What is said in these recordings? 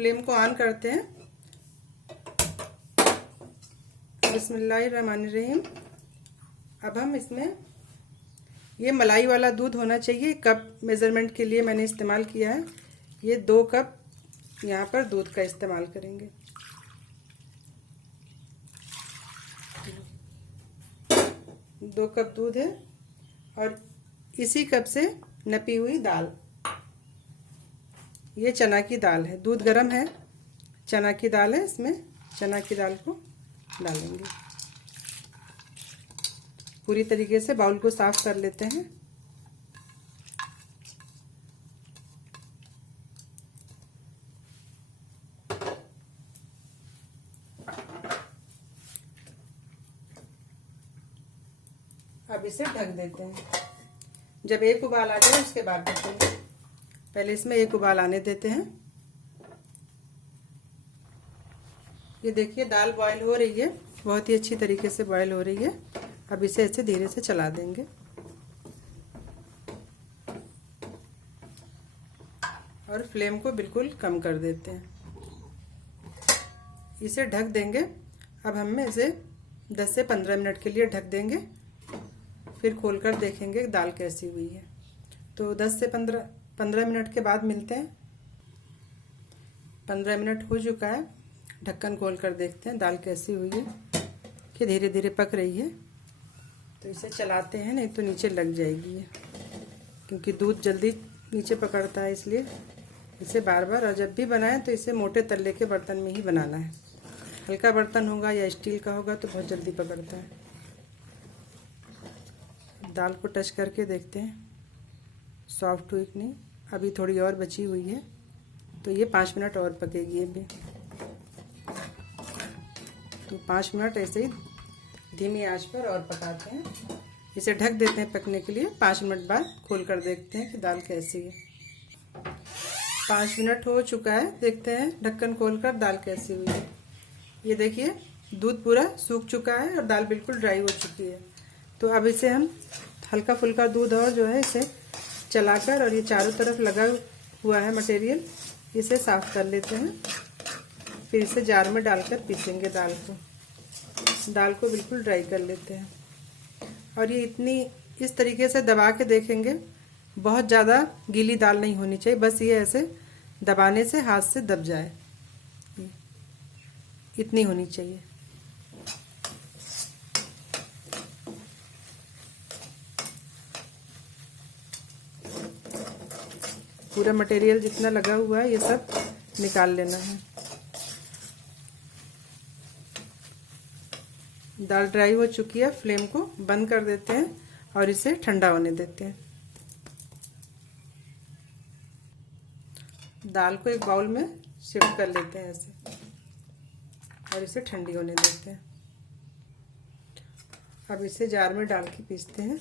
Flame को on करते हैं। बिस्मिल्लाहिर्रहमानिर्रहीम। अब हम इसमें, ये मलाई वाला दूध होना चाहिए। कप मेज़रमेंट के लिए मैंने इस्तेमाल किया है। ये 2 कप यहाँ पर दूध का इस्तेमाल करेंगे। दो कप दूध है और इसी कप से नपी हुई दाल, ये चना की दाल है। दूध गर्म है, चना की दाल है, इसमें चना की दाल को डालेंगे। पूरी तरीके से बाउल को साफ कर लेते हैं। अब इसे ढक देते हैं। जब एक उबाल आ जाए उसके बाद ढकेंगे। पहले इसमें एक उबाल आने देते हैं। ये देखिए दाल बॉईल हो रही है, बहुत ही अच्छी तरीके से बॉईल हो रही है। अब इसे ऐसे धीरे से चला देंगे और फ्लेम को बिल्कुल कम कर देते हैं। इसे ढक देंगे। अब हम इसे 10 से 15 मिनट के लिए ढक देंगे, फिर खोलकर देखेंगे दाल कैसी हुई है। तो 10 से 15 मिनट के बाद मिलते हैं। 15 मिनट हो चुका है। ढक्कन खोलकर देखते हैं दाल कैसी हुई है, कि धीरे धीरे पक रही है। तो इसे चलाते हैं, नहीं तो नीचे लग जाएगी ये, क्योंकि दूध जल्दी नीचे पकड़ता है। इसलिए इसे बार बार, और जब भी बनाएं तो इसे मोटे तल्ले के बर्तन में ही बनाना है। हल्का बर्तन होगा या स्टील का होगा तो बहुत जल्दी पकड़ता है। दाल को टच करके देखते हैं सॉफ्ट हुई कि नहीं। अभी थोड़ी और बची हुई है, तो ये 5 मिनट और पकेगी ये भी। तो 5 मिनट ऐसे ही धीमी आंच पर और पकाते हैं। इसे ढक देते हैं पकने के लिए। 5 मिनट बाद खोल कर देखते हैं कि दाल कैसी है। 5 मिनट हो चुका है, देखते हैं ढक्कन खोलकर दाल कैसी हुई है। ये देखिए दूध पूरा सूख चुका है और दाल बिल्कुल ड्राई हो चुकी है। तो अब इसे हम हल्का फुल्का दूध और जो है इसे चलाकर, और ये चारों तरफ लगा हुआ है मटेरियल, इसे साफ कर लेते हैं। फिर इसे जार में डालकर पीसेंगे दाल को बिल्कुल ड्राई कर लेते हैं। और ये इस तरीके से दबा के देखेंगे। बहुत ज़्यादा गीली दाल नहीं होनी चाहिए, बस ये ऐसे दबाने से हाथ से दब जाए, इतनी होनी चाहिए। पूरा मटेरियल जितना लगा हुआ है ये सब निकाल लेना है। दाल ड्राई हो चुकी है, फ्लेम को बंद कर देते हैं और इसे ठंडा होने देते हैं। दाल को एक बाउल में शिफ्ट कर लेते हैं ऐसे, और इसे ठंडी होने देते हैं। अब इसे जार में डाल के पीसते हैं।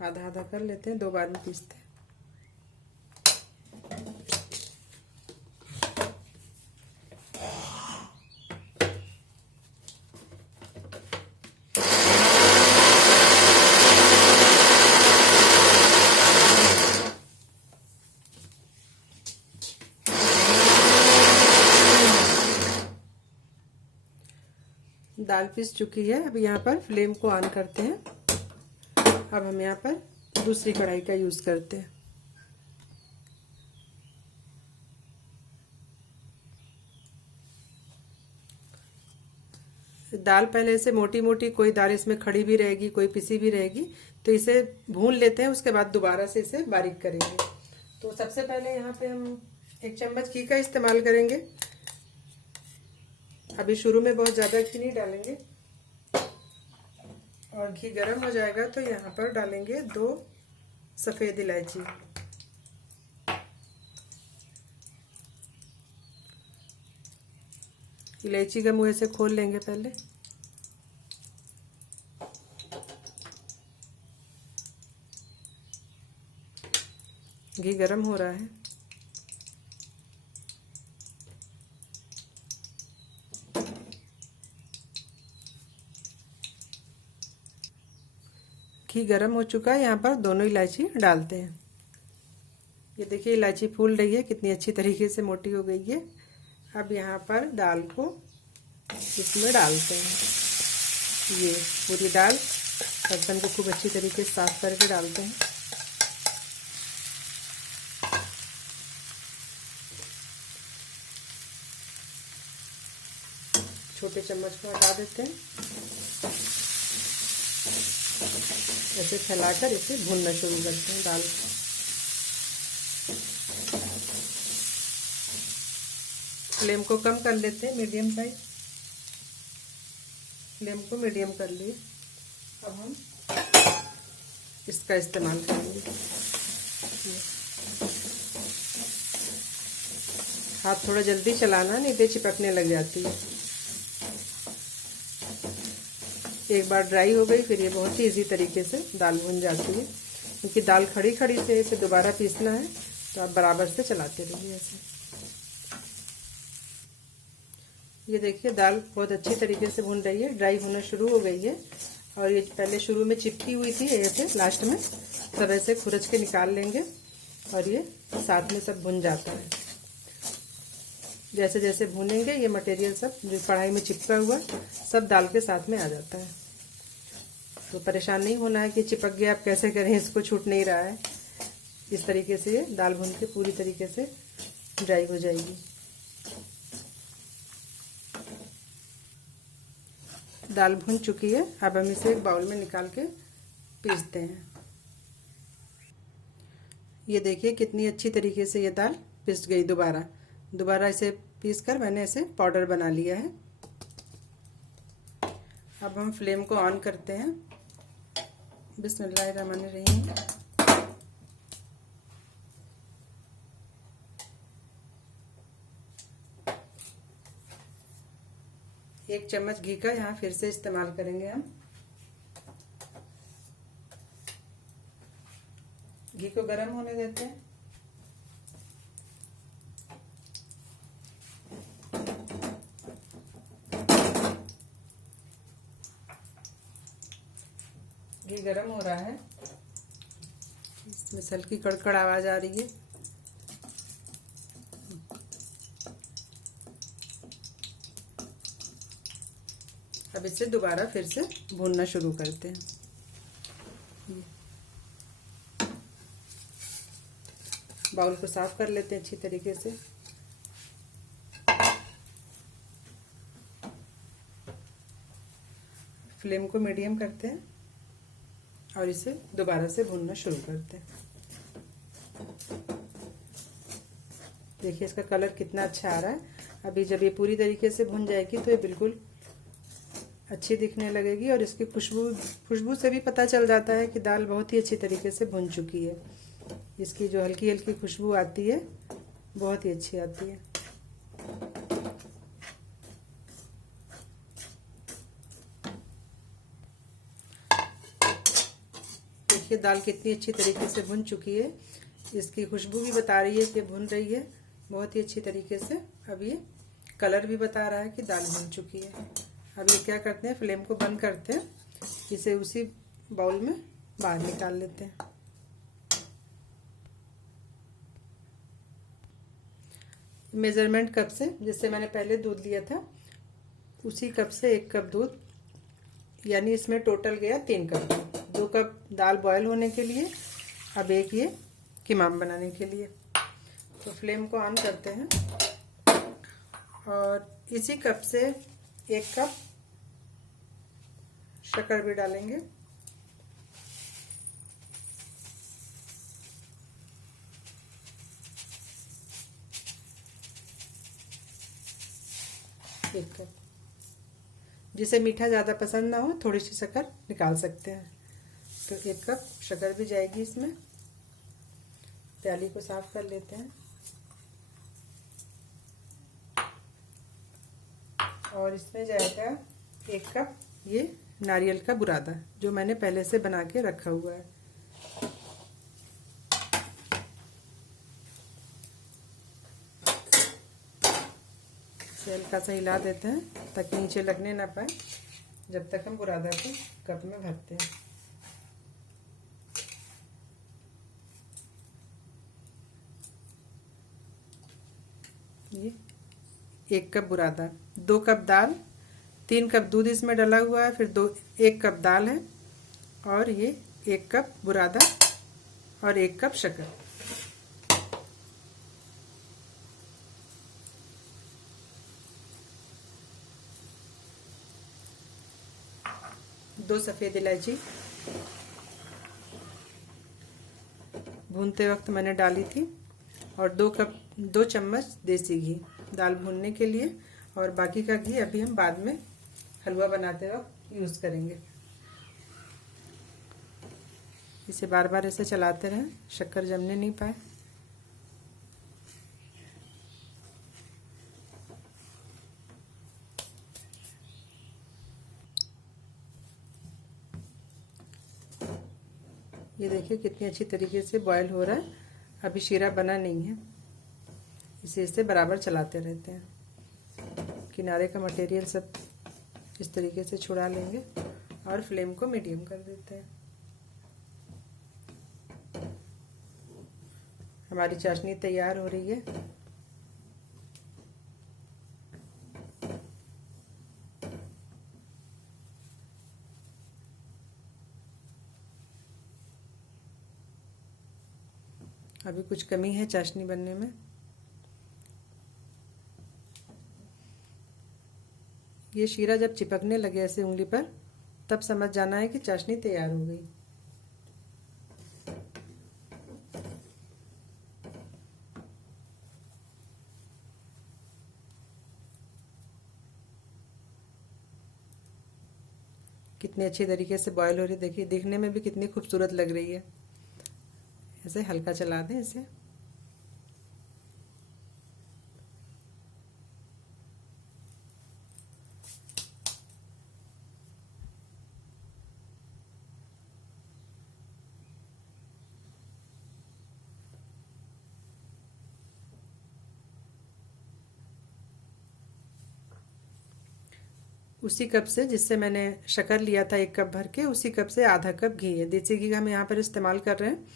आधा आधा कर लेते हैं, 2 बार में पीसते हैं। दाल पिस चुकी है। अब यहाँ पर फ्लेम को ऑन करते हैं। अब हम यहाँ पर दूसरी कढ़ाई का यूज़ करते हैं। दाल पहले से मोटी मोटी, कोई दाल इसमें खड़ी भी रहेगी, कोई पिसी भी रहेगी, तो इसे भून लेते हैं। उसके बाद दोबारा से इसे बारीक करेंगे। तो सबसे पहले यहाँ पे हम 1 चम्मच घी का इस्तेमाल करेंगे। अभी शुरू में बहुत ज़्यादा घी नहीं डालेंगे, और घी गर्म हो जाएगा तो यहाँ पर डालेंगे 2 सफ़ेद इलायची। इलायची का मुंह ऐसे खोल लेंगे पहले। घी गरम हो रहा है। घी गरम हो चुका है, यहाँ पर दोनों इलायची डालते हैं। ये देखिए इलायची फूल रही है, कितनी अच्छी तरीके से मोटी हो गई है। अब यहाँ पर दाल को इसमें डालते हैं। ये पूरी दाल बर्तन को खूब अच्छी तरीके से साफ करके डालते हैं। छोटे चम्मच को हटा देते हैं। ऐसे फैलाकर इसे भूनना शुरू करते हैं दाल को। फ्लेम को कम कर लेते हैं, मीडियम साइज फ्लेम को मीडियम कर लिए। अब हम इसका इस्तेमाल करेंगे। हाथ थोड़ा जल्दी चलाना, नहीं तो चिपकने लग जाती है। एक बार ड्राई हो गई फिर ये बहुत ही इजी तरीके से दाल भुन जाती है। क्योंकि दाल खड़ी खड़ी से इसे दोबारा पीसना है, तो आप बराबर से चलाते रहिए ऐसे। ये देखिए दाल बहुत अच्छी तरीके से भुन रही है, ड्राई होना शुरू हो गई है। और ये पहले शुरू में चिपकी हुई थी, ऐसे लास्ट में सब ऐसे खुरच के निकाल लेंगे और ये साथ में सब भुन जाता है। जैसे जैसे भूनेंगे ये मटेरियल सब जो कढ़ाई में चिपका हुआ सब दाल के साथ में आ जाता है। तो परेशान नहीं होना है कि चिपक गया, आप कैसे करें, इसको छूट नहीं रहा है। इस तरीके से ये दाल भून के पूरी तरीके से ड्राई हो जाएगी। दाल भुन चुकी है, अब हम इसे एक बाउल में निकाल के पीसते हैं। ये देखिए कितनी अच्छी तरीके से ये दाल पिस गई। दोबारा इसे पीसकर मैंने इसे पाउडर बना लिया है। अब हम फ्लेम को ऑन करते हैं। बिस्मिल्लाहिर्रहमानिर्रहीम। एक चम्मच घी का यहाँ फिर से इस्तेमाल करेंगे हम। घी को गर्म होने देते हैं। घी गर्म हो रहा है, इसमें हल्की कड़कड़ आवाज आ रही है। अब इसे दोबारा फिर से भूनना शुरू करते हैं। बाउल को साफ कर लेते हैं अच्छी तरीके से। फ्लेम को मीडियम करते हैं और इसे दोबारा से भूनना शुरू करते हैं। देखिए इसका कलर कितना अच्छा आ रहा है। अभी जब ये पूरी तरीके से भुन जाएगी तो ये बिल्कुल अच्छी दिखने लगेगी और इसकी खुशबू से भी पता चल जाता है कि दाल बहुत ही अच्छी तरीके से भुन चुकी है। इसकी जो हल्की हल्की खुशबू आती है बहुत ही अच्छी आती है। देखिए दाल कितनी अच्छी तरीके से भुन चुकी है। इसकी खुशबू भी बता रही है कि भुन रही है बहुत ही अच्छी तरीके से। अब ये कलर भी बता रहा है कि दाल भुन चुकी है। अब ये क्या करते हैं, फ्लेम को बंद करते हैं, इसे उसी बाउल में बाहर निकाल लेते हैं। मेजरमेंट कप से जिससे मैंने पहले दूध लिया था उसी कप से 1 कप दूध, यानी इसमें टोटल गया 3 कप। 2 कप दाल बॉयल होने के लिए, अब 1 ये कीमाम बनाने के लिए। तो फ्लेम को ऑन करते हैं और इसी कप से 1 कप शक्कर भी डालेंगे। एक कप। जिसे मीठा ज़्यादा पसंद ना हो थोड़ी सी शक्कर निकाल सकते हैं। तो 1 कप शक्कर भी जाएगी इसमें। प्याली को साफ कर लेते हैं और इसमें जाएगा 1 कप ये नारियल का बुरादा जो मैंने पहले से बना के रखा हुआ है। इसे हल्का सा हिला देते हैं ताकि नीचे लगने ना पाए जब तक हम बुरादा को कप में भरते हैं। ये 1 कप बुरादा, 2 कप दाल, 3 कप दूध इसमें डला हुआ है, फिर 1 कप दाल है, और ये 1 कप बुरादा और 1 कप शक्कर। दो सफ़ेद इलायची भूनते वक्त मैंने डाली थी, और 2 चम्मच देसी घी दाल भूनने के लिए, और बाकी का घी अभी हम बाद में हलवा बनाते वक्त यूज़ करेंगे। इसे बार बार ऐसे चलाते रहें, शक्कर जमने नहीं पाए। ये देखिए कितनी अच्छी तरीके से बॉयल हो रहा है, अभी शीरा बना नहीं है। इसे बराबर चलाते रहते हैं, किनारे का मटेरियल सब इस तरीके से छुड़ा लेंगे, और फ्लेम को मीडियम कर देते हैं। हमारी चाशनी तैयार हो रही है। अभी कुछ कमी है चाशनी बनने में। ये शीरा जब चिपकने लगे ऐसे उंगली पर, तब समझ जाना है कि चाशनी तैयार हो गई। कितनी अच्छी तरीके से बॉयल हो रही है, देखिए दिखने में भी कितनी खूबसूरत लग रही है। ऐसे हल्का चला दें इसे। उसी कप से जिससे मैंने शक्कर लिया था 1 कप भर के, उसी कप से आधा कप घी है। देसी घी हम यहाँ पर इस्तेमाल कर रहे हैं,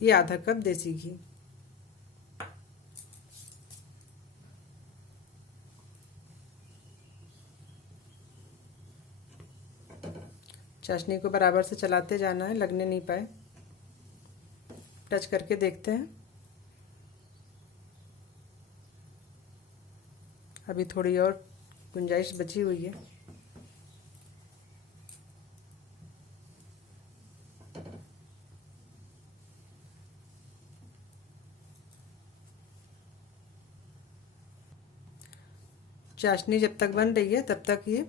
ये आधा कप देसी घी। चाशनी को बराबर से चलाते जाना है, लगने नहीं पाए। टच करके देखते हैं। अभी थोड़ी और गुंजाइश बची हुई है। चाशनी जब तक बन रही है तब तक ये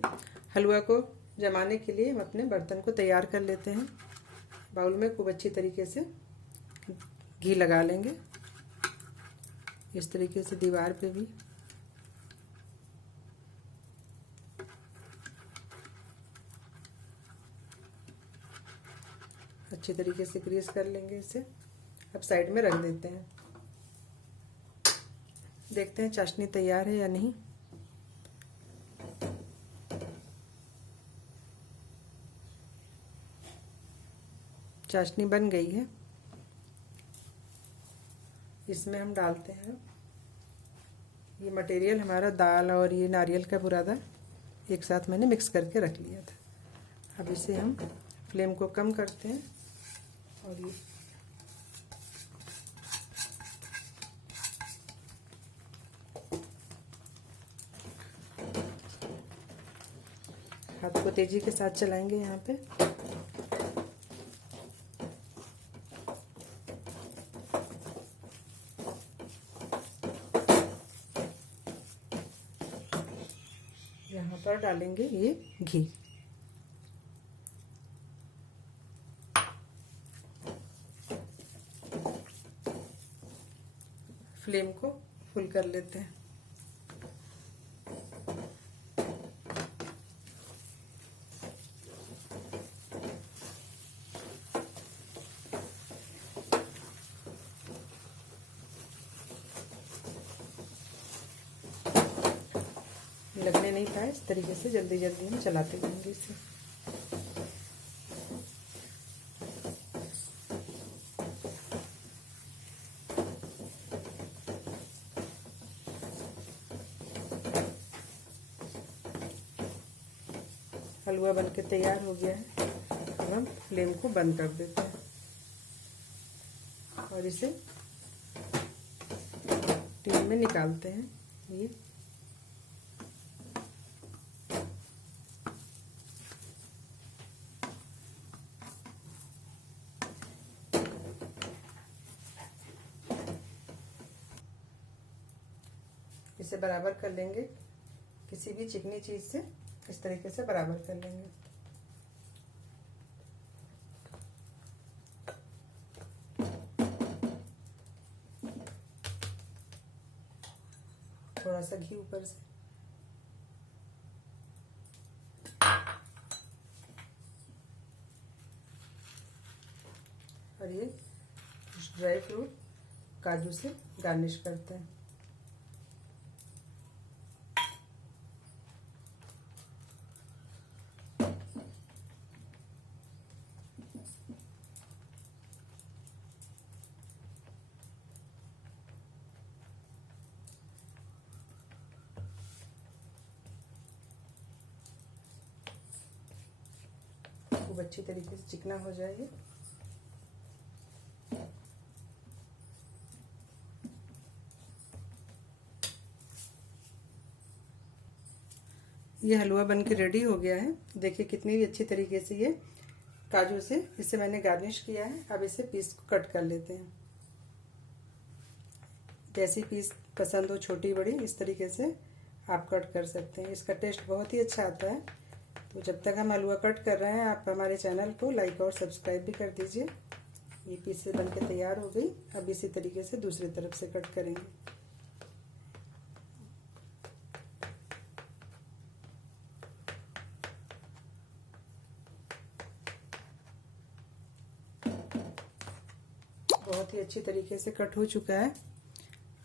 हलवा को जमाने के लिए हम अपने बर्तन को तैयार कर लेते हैं। बाउल में खूब अच्छी तरीके से घी लगा लेंगे, इस तरीके से दीवार पे भी। अच्छी तरीके से ग्रीस कर लेंगे इसे। अब साइड में रख देते हैं। देखते हैं चाशनी तैयार है या नहीं। चाशनी बन गई है। इसमें हम डालते हैं ये मटेरियल, हमारा दाल और ये नारियल का बुरादा एक साथ मैंने मिक्स करके रख लिया था। अब इसे हम फ्लेम को कम करते हैं, और ये हाथ को तेजी के साथ चलाएंगे यहाँ पे। यहाँ पर डालेंगे ये घी। फ्लेम को फुल कर लेते हैं। लगने नहीं पाए, इस तरीके से जल्दी जल्दी हम चलाते जाएंगे इसे। हलवा बनके तैयार हो गया है। अब हम फ्लेम को बंद कर देते हैं और इसे टिन में निकालते हैं। ये इसे बराबर कर लेंगे, किसी भी चिकनी चीज से इस तरीके से बराबर कर लेंगे। थोड़ा सा घी ऊपर से, और ये ड्राई फ्रूट काजू से गार्निश करते हैं। खूब अच्छी तरीके से चिकना हो जाएगी। ये हलवा बनके रेडी हो गया है। देखिए कितनी भी अच्छी तरीके से ये काजू से इसे मैंने गार्निश किया है। अब इसे पीस को कट कर लेते हैं। जैसी पीस पसंद हो, छोटी बड़ी, इस तरीके से आप कट कर सकते हैं। इसका टेस्ट बहुत ही अच्छा आता है। तो जब तक हम हलवा कट कर रहे हैं, आप हमारे चैनल को लाइक और सब्सक्राइब भी कर दीजिए। ये पीसें बनके तैयार हो गई। अब इसी तरीके से दूसरी तरफ से कट करेंगे। बहुत ही अच्छी तरीके से कट हो चुका है।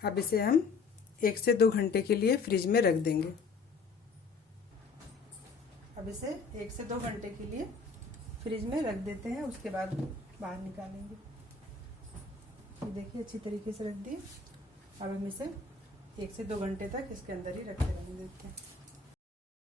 अब इसे हम 1 से 2 घंटे के लिए फ्रिज में रख देंगे। अब इसे 1 से 2 घंटे के लिए फ्रिज में रख देते हैं। उसके बाद बाहर निकालेंगे। ये देखिए अच्छी तरीके से रख दिए। अब हम इसे 1 से 2 घंटे तक इसके अंदर ही रखे रहने देते हैं।